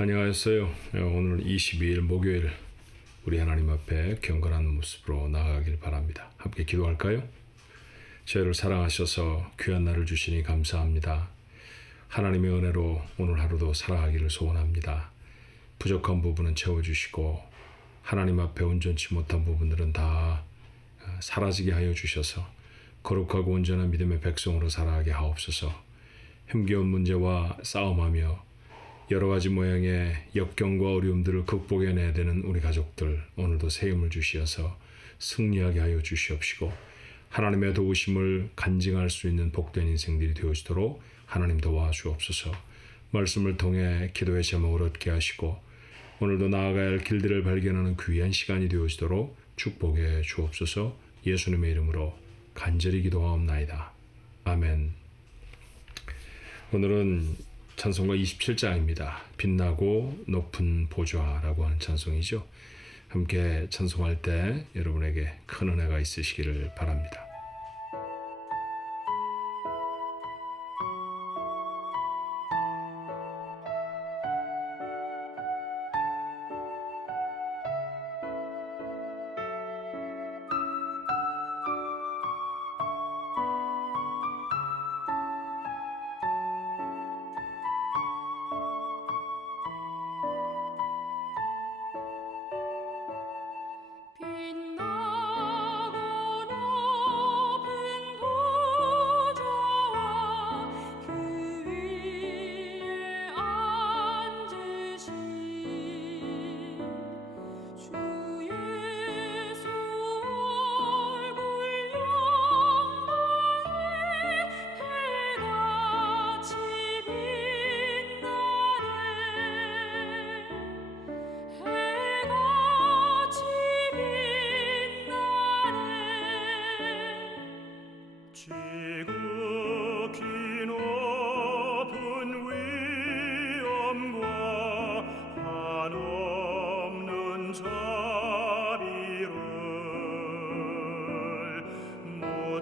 안녕하세요. 오늘 22일 목요일 우리 하나님 앞에 경건한 모습으로 나아가길 바랍니다. 함께 기도할까요? 저희를 사랑하셔서 귀한 날을 주시니 감사합니다. 하나님의 은혜로 오늘 하루도 살아가기를 소원합니다. 부족한 부분은 채워주시고 하나님 앞에 온전치 못한 부분들은 다 사라지게 하여 주셔서 거룩하고 온전한 믿음의 백성으로 살아가게 하옵소서. 힘겨운 문제와 싸움하며 여러 가지 모양의 역경과 어려움들을 극복해내야 되는 우리 가족들, 오늘도 새 힘을 주시어서 승리하게 하여 주시옵시고 하나님의 도우심을 간증할 수 있는 복된 인생들이 되어지도록 하나님 도와주옵소서. 말씀을 통해 기도의 제목을 얻게 하시고 오늘도 나아가야 할 길들을 발견하는 귀한 시간이 되어지도록 축복해 주옵소서. 예수님의 이름으로 간절히 기도하옵나이다. 아멘. 오늘은 찬송가 27장입니다. 빛나고 높은 보좌라고 하는 찬송이죠. 함께 찬송할 때 여러분에게 큰 은혜가 있으시기를 바랍니다.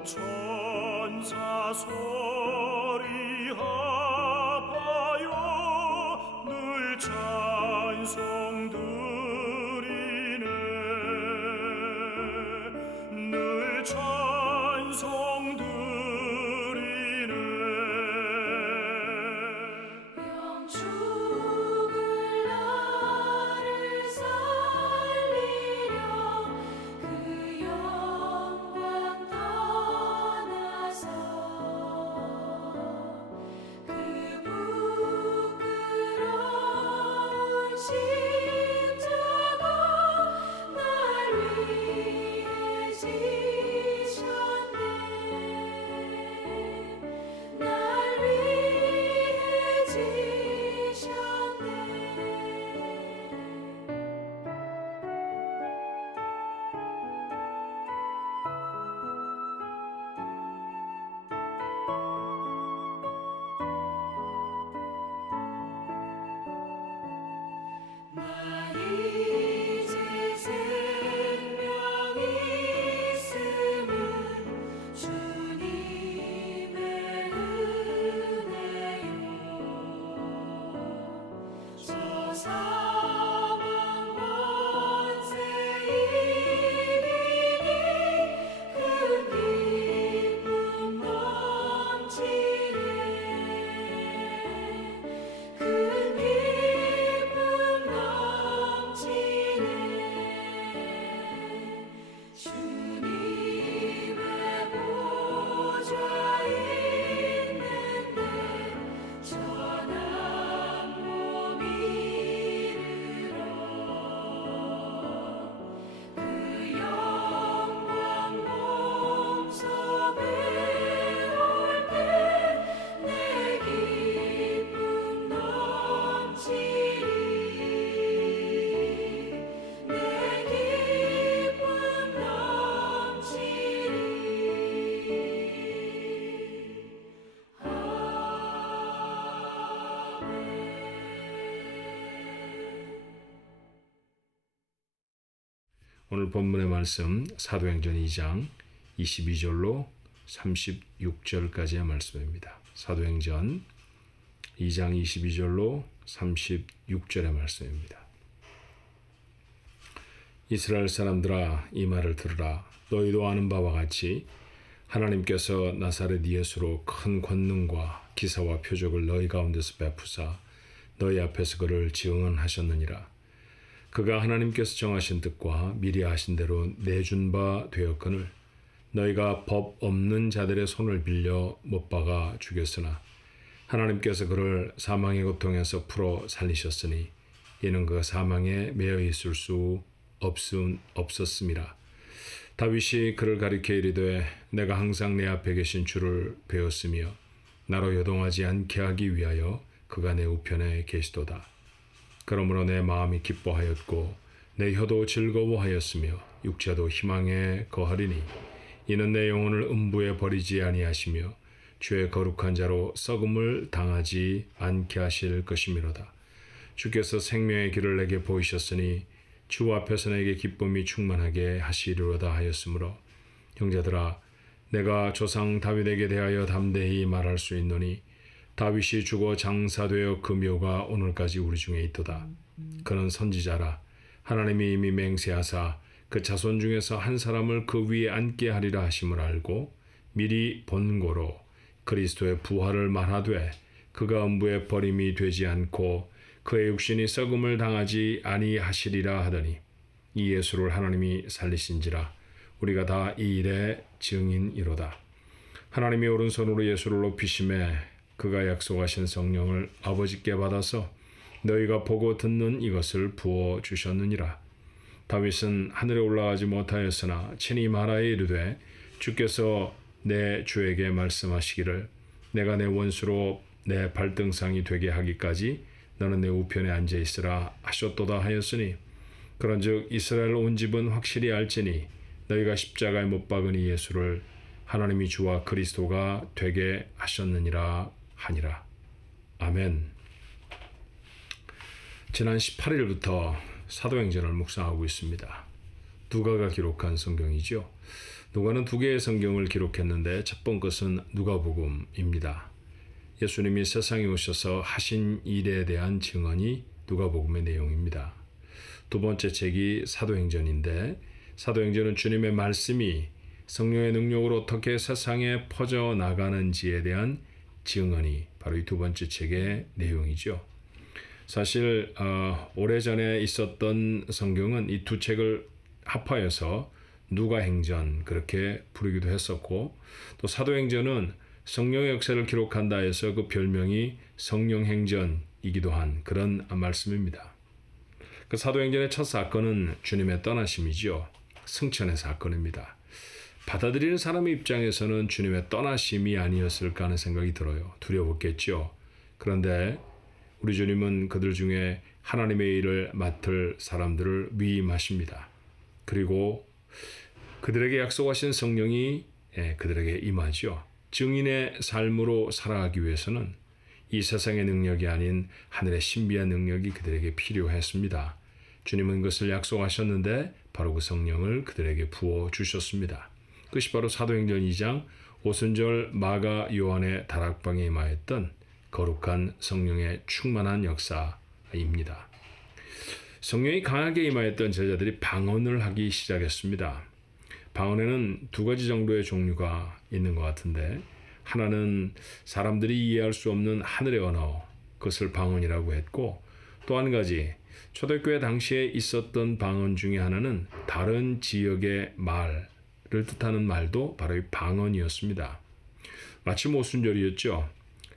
천사 소리 합하여 늘 찬송 드리네 늘 찬송 드리네 영죽을 나를 살리려 그 영광 떠나서 그 부끄러운 십자가 날 위해 지셨네 날 위해 지셨네 나 이제 생명 있음은 주님의 은혜요 저 사망 권세 이기니 큰 기쁨 넘치네 큰 기쁨 넘치네 주님의 보좌 있는데 전한 몸 이르러 그 영광 몸sob에 올 때 내 기쁨 넘치리 내 기쁨 넘치리 오늘 본문의 말씀 사도행전 2장 22절로 36절까지의 말씀입니다. 사도행전 2장 22절로 36절의 말씀입니다. 이스라엘 사람들아 이 말을 들으라. 너희도 아는 바와 같이 하나님께서 나사렛 예수로 큰 권능과 기사와 표적을 너희 가운데서 베푸사 너희 앞에서 그를 증언하셨느니라. 그가 하나님께서 정하신 뜻과 미리 하신 대로 내준 바 되었거늘 너희가 법 없는 자들의 손을 빌려 못 박아 죽였으나 하나님께서 그를 사망의 고통에서 풀어 살리셨으니 이는 그가 사망에 매여 있을 수 없었음이라. 다윗이 그를 가리켜 이르되 내가 항상 내 앞에 계신 주를 배웠으며 나로 요동하지 않게 하기 위하여 그가 내 우편에 계시도다. 그러므로 내 마음이 기뻐하였고 내 혀도 즐거워하였으며 육체도 희망에 거하리니 이는 내 영혼을 음부에 버리지 아니하시며 주의 거룩한 자로 썩음을 당하지 않게 하실 것이미로다. 주께서 생명의 길을 내게 보이셨으니 주 앞에서 내게 기쁨이 충만하게 하시리로다 하였으므로 형제들아 내가 조상 다윗에게 대하여 담대히 말할 수 있노니 다윗이 죽어 장사되어 그 묘가 오늘까지 우리 중에 있도다. 그는 선지자라. 하나님이 이미 맹세하사 그 자손 중에서 한 사람을 그 위에 앉게 하리라 하심을 알고 미리 본고로 그리스도의 부활을 말하되 그가 음부에 버림이 되지 않고 그의 육신이 썩음을 당하지 아니하시리라 하더니 이 예수를 하나님이 살리신지라. 우리가 다 이 일의 증인이로다. 하나님이 오른손으로 예수를 높이심에 그가 약속하신 성령을 아버지께 받아서 너희가 보고 듣는 이것을 부어 주셨느니라. 다윗은 하늘에 올라가지 못하였으나 친히 말하여 이르되 주께서 내 주에게 말씀하시기를 내가 내 원수로 내 발등상이 되게 하기까지 너는 내 우편에 앉아 있으라 하셨도다 하였으니 그런즉 이스라엘 온 집은 확실히 알지니 너희가 십자가에 못 박은 이 예수를 하나님이 주와 그리스도가 되게 하셨느니라 하니라. 아멘. 지난 18일부터 사도행전을 묵상하고 있습니다. 누가가 기록한 성경이죠. 누가는 두 개의 성경을 기록했는데 첫 번째 것은 누가복음입니다. 예수님이 세상에 오셔서 하신 일에 대한 증언이 누가복음의 내용입니다. 두 번째 책이 사도행전인데 사도행전은 주님의 말씀이 성령의 능력으로 어떻게 세상에 퍼져 나가는지에 대한 증언이 바로 이 두 번째 책의 내용이죠. 사실 오래전에 있었던 성경은 이 두 책을 합하여서 누가행전 그렇게 부르기도 했었고 또 사도행전은 성령의 역사를 기록한다 해서 그 별명이 성령행전이기도 한 그런 말씀입니다. 그 사도행전의 첫 사건은 주님의 떠나심이죠. 승천의 사건입니다. 받아들이는 사람의 입장에서는 주님의 떠나심이 아니었을까 하는 생각이 들어요. 두려웠겠죠. 그런데 우리 주님은 그들 중에 하나님의 일을 맡을 사람들을 위임하십니다. 그리고 그들에게 약속하신 성령이 그들에게 임하죠. 증인의 삶으로 살아가기 위해서는 이 세상의 능력이 아닌 하늘의 신비한 능력이 그들에게 필요했습니다. 주님은 그것을 약속하셨는데 바로 그 성령을 그들에게 부어주셨습니다. 그것이 바로 사도행전 2장 오순절 마가 요한의 다락방에 임하였던 거룩한 성령의 충만한 역사입니다. 성령이 강하게 임하였던 제자들이 방언을 하기 시작했습니다. 방언에는 두 가지 정도의 종류가 있는 것 같은데 하나는 사람들이 이해할 수 없는 하늘의 언어, 그것을 방언이라고 했고 또 한 가지 초대교회 당시에 있었던 방언 중에 하나는 다른 지역의 말을 뜻하는 말도 바로 이 방언이었습니다. 마침 오순절이었죠.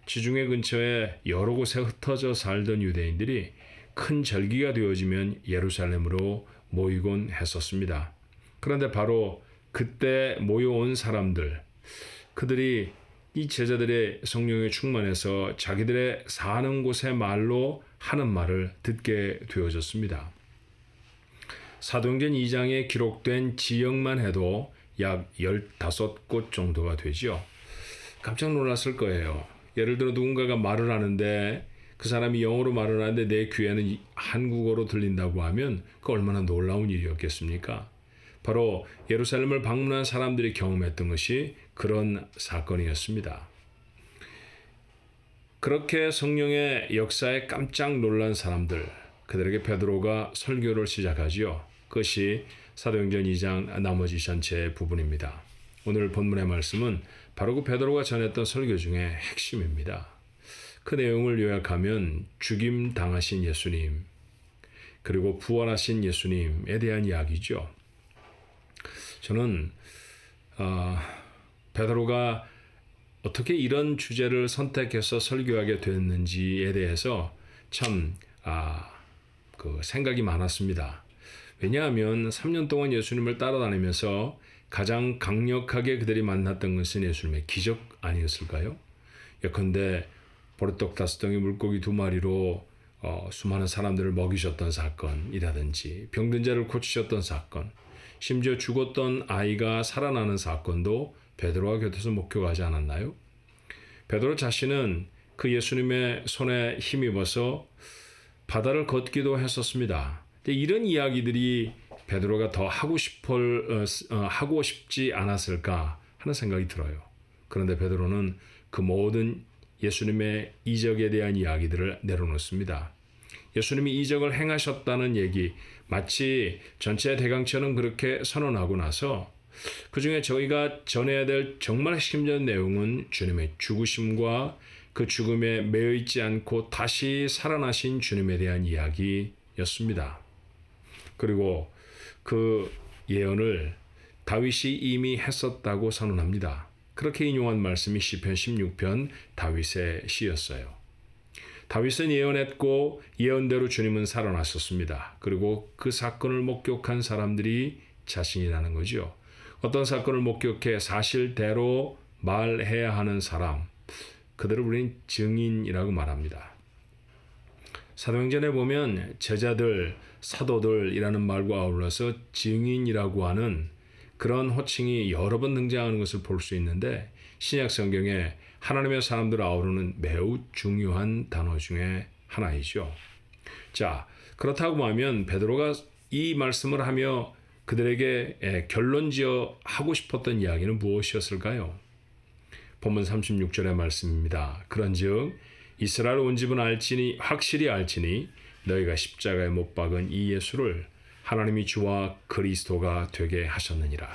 지중해 근처에 여러 곳에 흩어져 살던 유대인들이 큰 절기가 되어지면 예루살렘으로 모이곤 했었습니다. 그런데 바로 그때 모여온 사람들, 그들이 이 제자들의 성령에 충만해서 자기들의 사는 곳의 말로 하는 말을 듣게 되어졌습니다. 사도행전 2장에 기록된 지역만 해도 약 15곳 정도가 되죠. 깜짝 놀랐을 거예요. 예를 들어 누군가가 말을 하는데 그 사람이 영어로 말을 하는데 내 귀에는 한국어로 들린다고 하면 그 얼마나 놀라운 일이었겠습니까? 바로 예루살렘을 방문한 사람들이 경험했던 것이 그런 사건이었습니다. 그렇게 성령의 역사에 깜짝 놀란 사람들, 그들에게 베드로가 설교를 시작하지요. 그것이 사도행전 2장 나머지 전체 부분입니다. 오늘 본문의 말씀은 바로 그 베드로가 전했던 설교 중에 핵심입니다. 그 내용을 요약하면 죽임 당하신 예수님, 그리고 부활하신 예수님에 대한 이야기죠. 저는 베드로가 어떻게 이런 주제를 선택해서 설교하게 됐는지에 대해서 참 생각이 많았습니다. 왜냐하면 3년 동안 예수님을 따라다니면서 가장 강력하게 그들이 만났던 것은 예수님의 기적 아니었을까요? 예컨대 보리떡 5덩이 물고기 2마리로 수많은 사람들을 먹이셨던 사건이라든지 병든 자를 고치셨던 사건, 심지어 죽었던 아이가 살아나는 사건도 베드로와 곁에서 목격하지 않았나요? 베드로 자신은 그 예수님의 손에 힘입어서 바다를 걷기도 했었습니다. 이런 이야기들이 베드로가 더 하고 싶지 않았을까 하는 생각이 들어요. 그런데 베드로는 그 모든 예수님의 이적에 대한 이야기들을 내려놓습니다. 예수님이 이적을 행하셨다는 얘기, 마치 전체 대강처럼 그렇게 선언하고 나서 그 중에 저희가 전해야 될 정말 핵심적인 내용은 주님의 죽으심과 그 죽음에 매여 있지 않고 다시 살아나신 주님에 대한 이야기였습니다. 그리고 그 예언을 다윗이 이미 했었다고 선언합니다. 그렇게 인용한 말씀이 시편 16편 다윗의 시였어요. 다윗은 예언했고 예언대로 주님은 살아나셨습니다. 그리고 그 사건을 목격한 사람들이 자신이라는 거죠. 어떤 사건을 목격해 사실대로 말해야 하는 사람, 그들을 우리는 증인이라고 말합니다. 사도행전에 보면 제자들, 사도들이라는 말과 아울러서 증인이라고 하는 그런 호칭이 여러 번 등장하는 것을 볼 수 있는데 신약 성경에 하나님의 사람들을 아우르는 매우 중요한 단어 중에 하나이죠. 자, 그렇다고 하면 베드로가 이 말씀을 하며 그들에게 결론지어 하고 싶었던 이야기는 무엇이었을까요? 본문 36절의 말씀입니다. 그런즉 이스라엘 온 집은 확실히 알지니 너희가 십자가에 못 박은 이 예수를 하나님이 주와 그리스도가 되게 하셨느니라.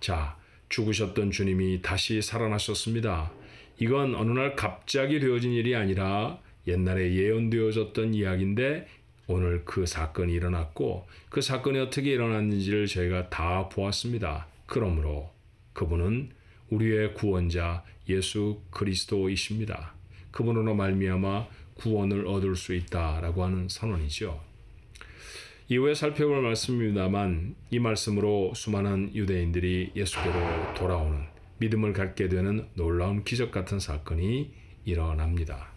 자, 죽으셨던 주님이 다시 살아나셨습니다. 이건 어느 날 갑자기 되어진 일이 아니라 옛날에 예언되어졌던 이야기인데 오늘 그 사건이 일어났고 그 사건이 어떻게 일어났는지를 저희가 다 보았습니다. 그러므로 그분은 우리의 구원자 예수 그리스도이십니다. 그분으로 말미암아 구원을 얻을 수 있다라고 하는 선언이죠. 이후에 살펴볼 말씀입니다만 이 말씀으로 수많은 유대인들이 예수께로 돌아오는 믿음을 갖게 되는 놀라운 기적 같은 사건이 일어납니다.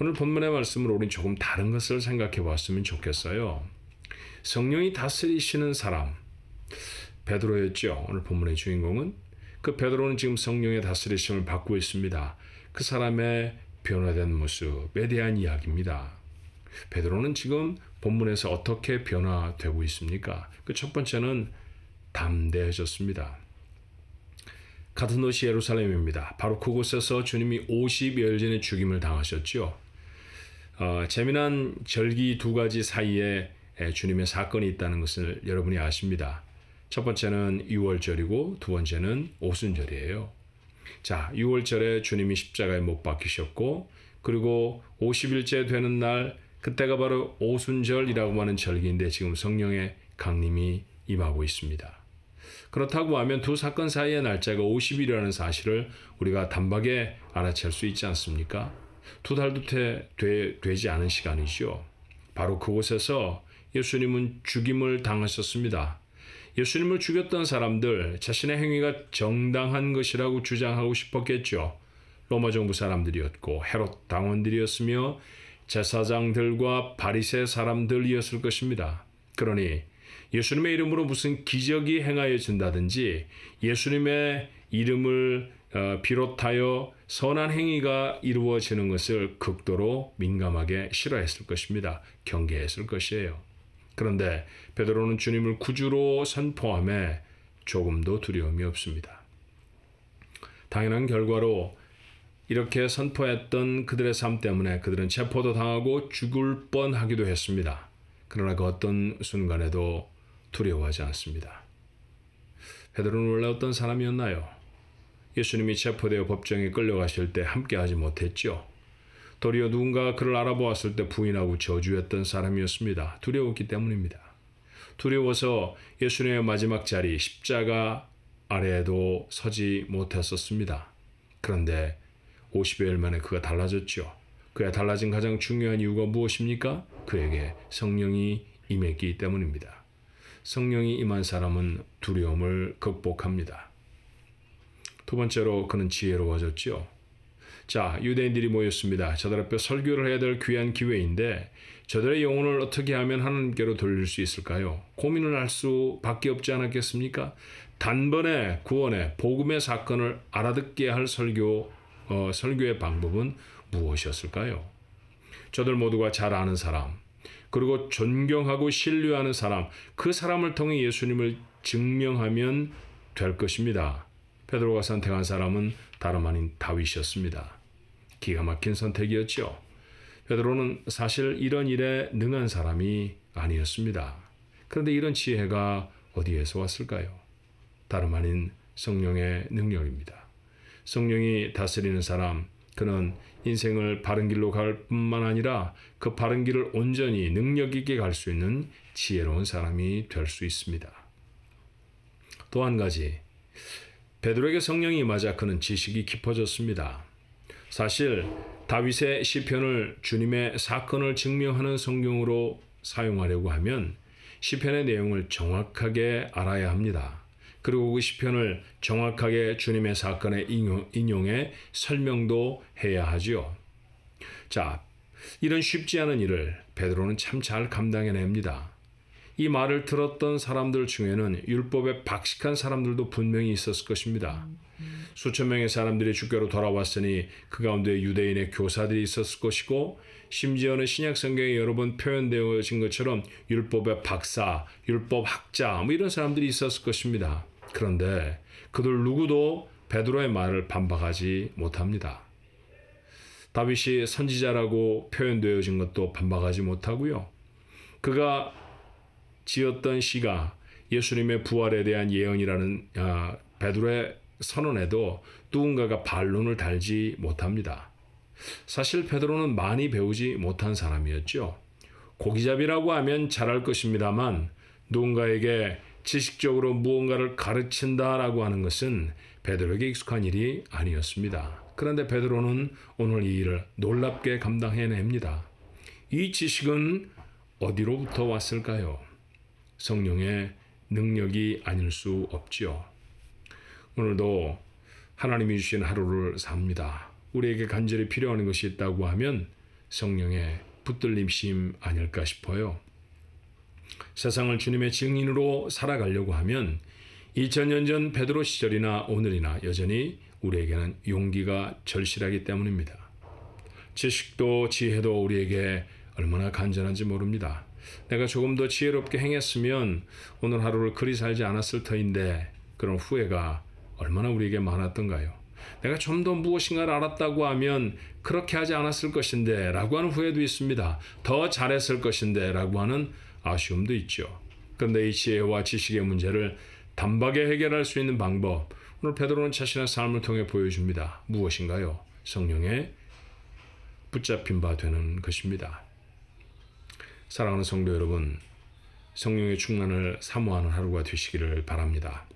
오늘 본문의 말씀으로 우리는 조금 다른 것을 생각해 봤으면 좋겠어요. 성령이 다스리시는 사람, 베드로였죠. 오늘 본문의 주인공은 그 베드로는 지금 성령의 다스리심을 받고 있습니다. 그 사람의 변화된 모습에 대한 이야기입니다. 베드로는 지금 본문에서 어떻게 변화되고 있습니까? 그 첫 번째는 담대해졌습니다. 같은 도시 예루살렘입니다. 바로 그곳에서 주님이 50여일 전에 죽임을 당하셨죠. 재미난 절기 2가지 사이에 주님의 사건이 있다는 것을 여러분이 아십니다. 첫 번째는 유월절이고 두 번째는 오순절이에요. 자, 유월절에 주님이 십자가에 못 박히셨고 그리고 50일째 되는 날 그때가 바로 오순절이라고 하는 절기인데 지금 성령의 강림이 임하고 있습니다. 그렇다고 하면 두 사건 사이의 날짜가 50일이라는 사실을 우리가 단박에 알아챌 수 있지 않습니까? 2달도 되지 않은 시간이죠. 바로 그곳에서 예수님은 죽임을 당하셨습니다. 예수님을 죽였던 사람들 자신의 행위가 정당한 것이라고 주장하고 싶었겠죠. 로마 정부 사람들이었고 헤롯 당원들이었으며 제사장들과 바리새 사람들이었을 것입니다. 그러니 예수님의 이름으로 무슨 기적이 행하여진다든지 예수님의 이름을 비롯하여 선한 행위가 이루어지는 것을 극도로 민감하게 싫어했을 것입니다. 경계했을 것이에요. 그런데 베드로는 주님을 구주로 선포함에 조금도 두려움이 없습니다. 당연한 결과로 이렇게 선포했던 그들의 삶 때문에 그들은 체포도 당하고 죽을 뻔하기도 했습니다. 그러나 그 어떤 순간에도 두려워하지 않습니다. 베드로는 원래 어떤 사람이었나요? 예수님이 체포되어 법정에 끌려가실 때 함께하지 못했죠. 도리어 누군가 그를 알아보았을 때 부인하고 저주했던 사람이었습니다. 두려웠기 때문입니다. 두려워서 예수님의 마지막 자리 십자가 아래에도 서지 못했었습니다. 그런데 50여일 만에 그가 달라졌죠. 그가 달라진 가장 중요한 이유가 무엇입니까? 그에게 성령이 임했기 때문입니다. 성령이 임한 사람은 두려움을 극복합니다. 두 번째로 그는 지혜로워졌죠. 자, 유대인들이 모였습니다. 저들 앞에 설교를 해야 될 귀한 기회인데 저들의 영혼을 어떻게 하면 하나님께로 돌릴 수 있을까요? 고민을 할 수밖에 없지 않았겠습니까? 단번에 구원의 복음의 사건을 알아듣게 할 설교의 방법은 무엇이었을까요? 저들 모두가 잘 아는 사람, 그리고 존경하고 신뢰하는 사람, 그 사람을 통해 예수님을 증명하면 될 것입니다. 베드로가 선택한 사람은 다름 아닌 다윗이었습니다. 기가 막힌 선택이었죠. 베드로는 사실 이런 일에 능한 사람이 아니었습니다. 그런데 이런 지혜가 어디에서 왔을까요? 다름 아닌 성령의 능력입니다. 성령이 다스리는 사람, 그는 인생을 바른 길로 갈 뿐만 아니라 그 바른 길을 온전히 능력 있게 갈 수 있는 지혜로운 사람이 될 수 있습니다. 또 한 가지, 베드로에게 성령이 임하자 그는 지식이 깊어졌습니다. 사실 다윗의 시편을 주님의 사건을 증명하는 성경으로 사용하려고 하면 시편의 내용을 정확하게 알아야 합니다. 그리고 그 시편을 정확하게 주님의 사건에 인용해 설명도 해야 하지요. 자, 이런 쉽지 않은 일을 베드로는 참 잘 감당해냅니다. 이 말을 들었던 사람들 중에는 율법에 박식한 사람들도 분명히 있었을 것입니다. 수천 명의 사람들이 주께로 돌아왔으니 그 가운데 유대인의 교사들이 있었을 것이고 심지어는 신약 성경에 여러 번 표현되어진 것처럼 율법의 박사, 율법 학자 이런 사람들이 있었을 것입니다. 그런데 그들 누구도 베드로의 말을 반박하지 못합니다. 다윗이 선지자라고 표현되어진 것도 반박하지 못하고요. 그가 지었던 시가 예수님의 부활에 대한 예언이라는 베드로의 선언에도 누군가가 반론을 달지 못합니다. 사실 베드로는 많이 배우지 못한 사람이었죠. 고기잡이라고 하면 잘할 것입니다만 누군가에게 지식적으로 무언가를 가르친다라고 하는 것은 베드로에게 익숙한 일이 아니었습니다. 그런데 베드로는 오늘 이 일을 놀랍게 감당해냅니다. 이 지식은 어디로부터 왔을까요? 성령의 능력이 아닐 수 없지요. 오늘도 하나님이 주신 하루를 삽니다. 우리에게 간절히 필요한 것이 있다고 하면 성령의 붙들림심 아닐까 싶어요. 세상을 주님의 증인으로 살아가려고 하면 2000년 전 베드로 시절이나 오늘이나 여전히 우리에게는 용기가 절실하기 때문입니다. 지식도 지혜도 우리에게 얼마나 간절한지 모릅니다. 내가 조금 더 지혜롭게 행했으면 오늘 하루를 그리 살지 않았을 터인데 그런 후회가 얼마나 우리에게 많았던가요? 내가 좀 더 무엇인가를 알았다고 하면 그렇게 하지 않았을 것인데 라고 하는 후회도 있습니다. 더 잘했을 것인데 라고 하는 아쉬움도 있죠. 그런데 이 지혜와 지식의 문제를 단박에 해결할 수 있는 방법, 오늘 베드로는 자신의 삶을 통해 보여줍니다. 무엇인가요? 성령에 붙잡힌 바 되는 것입니다. 사랑하는 성도 여러분, 성령의 충만을 사모하는 하루가 되시기를 바랍니다.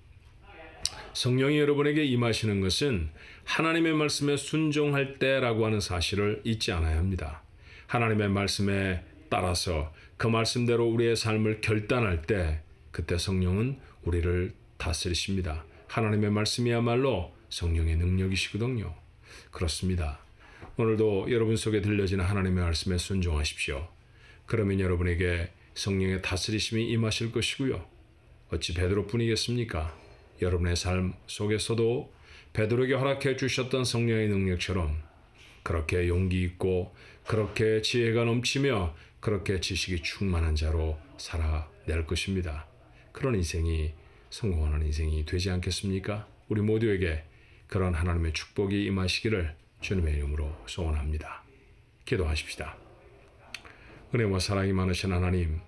성령이 여러분에게 임하시는 것은 하나님의 말씀에 순종할 때라고 하는 사실을 잊지 않아야 합니다. 하나님의 말씀에 따라서 그 말씀대로 우리의 삶을 결단할 때 그때 성령은 우리를 다스리십니다. 하나님의 말씀이야말로 성령의 능력이시거든요. 그렇습니다. 오늘도 여러분 속에 들려지는 하나님의 말씀에 순종하십시오. 그러면 여러분에게 성령의 다스리심이 임하실 것이고요. 어찌 베드로뿐이겠습니까? 여러분의 삶 속에서도 베드로에게 허락해 주셨던 성령의 능력처럼 그렇게 용기 있고 그렇게 지혜가 넘치며 그렇게 지식이 충만한 자로 살아낼 것입니다. 그런 인생이 성공하는 인생이 되지 않겠습니까? 우리 모두에게 그런 하나님의 축복이 임하시기를 주님의 이름으로 소원합니다. 기도하십시다. 은혜와 사랑이 많으신 하나님,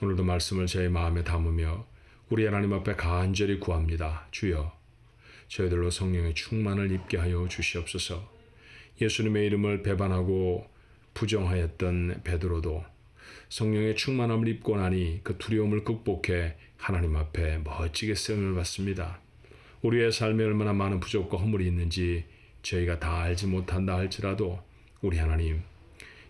오늘도 말씀을 제 마음에 담으며 우리 하나님 앞에 간절히 구합니다. 주여, 저희들로 성령의 충만을 입게 하여 주시옵소서. 예수님의 이름을 배반하고 부정하였던 베드로도 성령의 충만함을 입고 나니 그 두려움을 극복해 하나님 앞에 멋지게 쓰임을 받습니다. 우리의 삶에 얼마나 많은 부족과 허물이 있는지 저희가 다 알지 못한다 할지라도 우리 하나님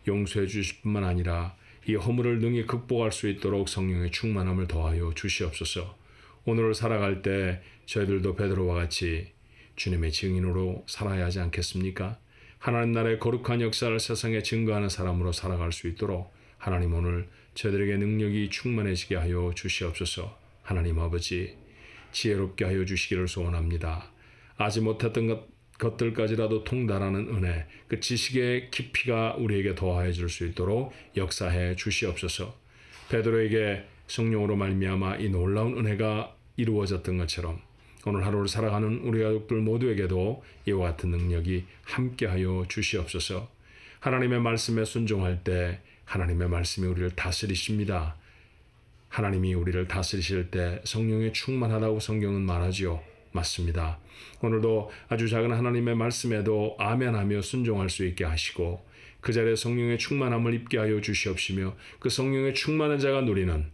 용서해 주실 뿐만 아니라 이 허물을 능히 극복할 수 있도록 성령의 충만함을 더하여 주시옵소서. 오늘을 살아갈 때 저희들도 베드로와 같이 주님의 증인으로 살아야 하지 않겠습니까? 하나님 나라의 거룩한 역사를 세상에 증거하는 사람으로 살아갈 수 있도록 하나님 오늘 저희들에게 능력이 충만해지게 하여 주시옵소서. 하나님 아버지, 지혜롭게 하여 주시기를 소원합니다. 아지 못했던 것들까지라도 통달하는 은혜, 그 지식의 깊이가 우리에게 더하여 줄 수 있도록 역사해 주시옵소서. 베드로에게 성령으로 말미암아 이 놀라운 은혜가 이루어졌던 것처럼 오늘 하루를 살아가는 우리 가족들 모두에게도 이와 같은 능력이 함께하여 주시옵소서. 하나님의 말씀에 순종할 때 하나님의 말씀이 우리를 다스리십니다. 하나님이 우리를 다스리실 때 성령에 충만하다고 성경은 말하지요. 맞습니다. 오늘도 아주 작은 하나님의 말씀에도 아멘하며 순종할 수 있게 하시고 그 자리에 성령의 충만함을 입게 하여 주시옵시며 그 성령의 충만한 자가 누리는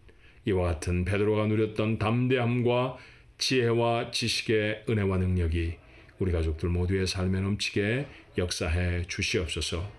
이와 같은 베드로가 누렸던 담대함과 지혜와 지식의 은혜와 능력이 우리 가족들 모두의 삶에 넘치게 역사해 주시옵소서.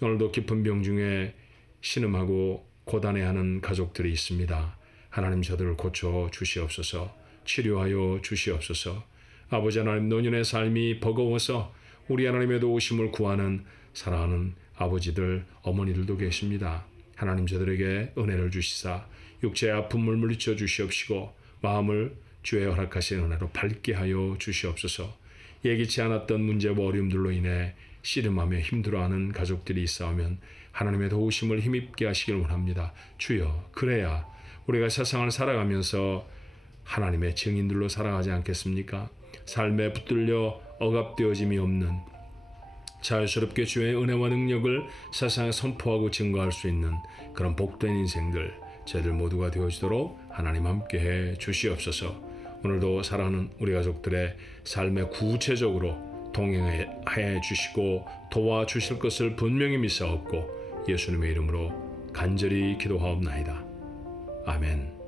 오늘도 깊은 병 중에 신음하고 고단해하는 가족들이 있습니다. 하나님 저들을 고쳐 주시옵소서. 치료하여 주시옵소서. 아버지 하나님, 노년의 삶이 버거워서 우리 하나님의 도우심을 구하는 사랑하는 아버지들, 어머니들도 계십니다. 하나님 저들에게 은혜를 주시사 육체의 아픔을 물리쳐 주시옵시고 마음을 주의 허락하신 은혜로 밝게 하여 주시옵소서. 예기치 않았던 문제와 어려움들로 인해 씨름하며 힘들어하는 가족들이 있사오면 하나님의 도우심을 힘입게 하시길 원합니다. 주여, 그래야 우리가 세상을 살아가면서 하나님의 증인들로 살아가지 않겠습니까? 삶에 붙들려 억압되어짐이 없는 자유스럽게 주의 은혜와 능력을 세상에 선포하고 증거할 수 있는 그런 복된 인생들 저희들 모두가 되어지도록 하나님 함께해 주시옵소서. 오늘도 사랑하는 우리 가족들의 삶에 구체적으로 동행해 주시고 도와주실 것을 분명히 믿사옵고 예수님의 이름으로 간절히 기도하옵나이다. 아멘.